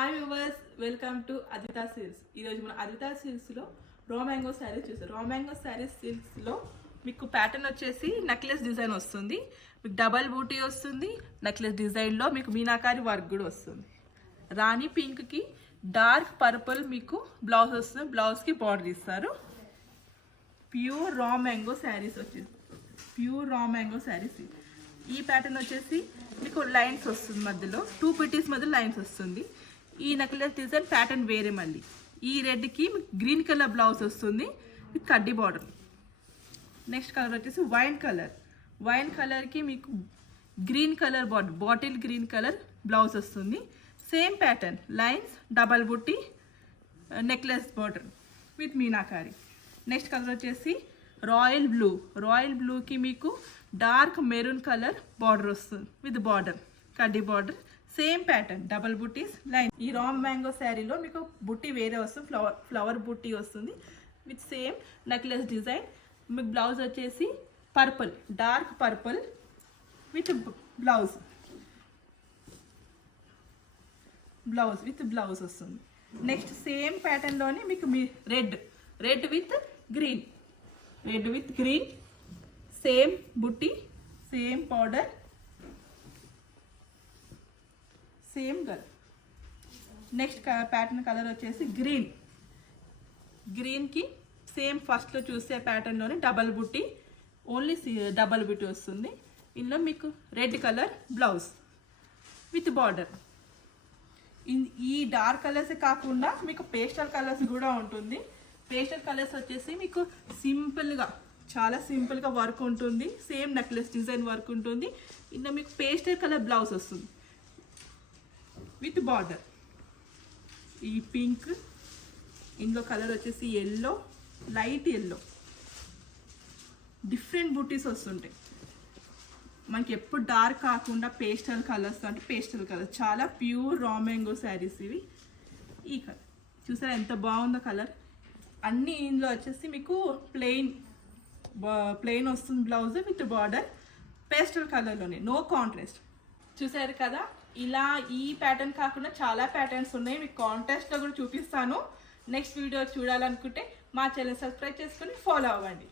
Hi viewers, welcome to Advitha silks. ఈరోజు మన అద్వితా సిల్క్స్లో raw mango saris చూసారు. రా మ్యాంగో శారీస్ సిల్క్స్లో మీకు ప్యాటర్న్ వచ్చేసి నెక్లెస్ డిజైన్ వస్తుంది. మీకు డబల్ బూటీ వస్తుంది. నెక్లెస్ డిజైన్లో మీకు మీనాకారి వర్క్ కూడా వస్తుంది. రాణి పింక్కి డార్క్ పర్పుల్ మీకు బ్లౌజ్ వస్తుంది. బ్లౌజ్కి బార్డర్ ఇస్తారు. ప్యూర్ రా మ్యాంగో శారీస్ వచ్చేసి ఈ ప్యాటర్న్ వచ్చేసి మీకు లైన్స్ వస్తుంది. మధ్యలో 2 పిటీస్ మధ్యలో లైన్స్ వస్తుంది. ఈ నెక్లెస్ డిజైన్ ప్యాటర్న్ వేరే. మళ్ళీ ఈ రెడ్కి గ్రీన్ కలర్ బ్లౌజ్ వస్తుంది విత్ కడ్డీ బార్డర్. నెక్స్ట్ కలర్ వచ్చేసి వైన్ కలర్కి మీకు green colour bottle green colour blouse వస్తుంది. సేమ్ ప్యాటర్న్ లైన్స్, డబల్ బుట్టి, necklace border with meenakari. Next colour వచ్చేసి రాయల్ బ్లూకి మీకు డార్క్ మెరూన్ కలర్ బార్డర్ వస్తుంది విత్ బార్డర్, కడ్డీ బార్డర్. సేమ్ ప్యాటర్న్ డబల్ బుట్టీస్ లైన్. ఈ రా మ్యాంగో శారీలో మీకు బుట్టి వేరే వస్తుంది. ఫ్లవర్ బుట్టి వస్తుంది విత్ సేమ్ నెక్లెస్ డిజైన్. మీకు బ్లౌజ్ వచ్చేసి purple, dark purple with blouse with blouse వస్తుంది. నెక్స్ట్ సేమ్ ప్యాటర్న్లోనే మీకు మీ రెడ్ విత్ గ్రీన్, సేమ్ బుట్టి, same powder, same colour. Next pattern colour వచ్చేసి గ్రీన్కి సేమ్ ఫస్ట్లో చూసే ప్యాటర్న్లోనే డబల్ బుట్టి, ఓన్లీ డబల్ బుట్టి వస్తుంది. ఇందులో మీకు red colour blouse with border. ఈ డార్క్ కలర్స్ కాకుండా మీకు పేస్టల్ కలర్స్ కూడా ఉంటుంది. పేస్టల్ కలర్స్ వచ్చేసి మీకు చాలా సింపుల్గా వర్క్ ఉంటుంది. సేమ్ నెక్లెస్ డిజైన్ వర్క్ ఉంటుంది. ఇందులో మీకు పేస్టల్ కలర్ బ్లౌజ్ వస్తుంది విత్ బార్డర్. ఈ పింక్, ఇందులో కలర్ వచ్చేసి ఎల్లో, లైట్ ఎల్లో, డిఫరెంట్ బూటీస్ వస్తుంటాయి. మనకి ఎప్పుడు డార్క్ కాకుండా పేస్టల్ కలర్స్ అంటే పేస్టల్ కలర్. చాలా ప్యూర్ రా మ్యాంగో శారీస్ ఇవి. ఈ కలర్ చూసారా ఎంత బాగుందో కలర్. అన్నీ ఇందులో వచ్చేసి మీకు ప్లెయిన్ వస్తుంది బ్లౌజ్ విత్ బార్డర్. పేస్టల్ కలర్లోనే, నో కాంట్రాస్ట్. చూసారు కదా, ఇలా ఈ ప్యాటర్న్ కాకుండా చాలా ప్యాటర్న్స్ ఉన్నాయి. మీకు కాంట్రాస్ట్లో కూడా చూపిస్తాను. నెక్స్ట్ వీడియో చూడాలనుకుంటే మా ఛానల్ సబ్స్క్రైబ్ చేసుకొని ఫాలో అవ్వండి.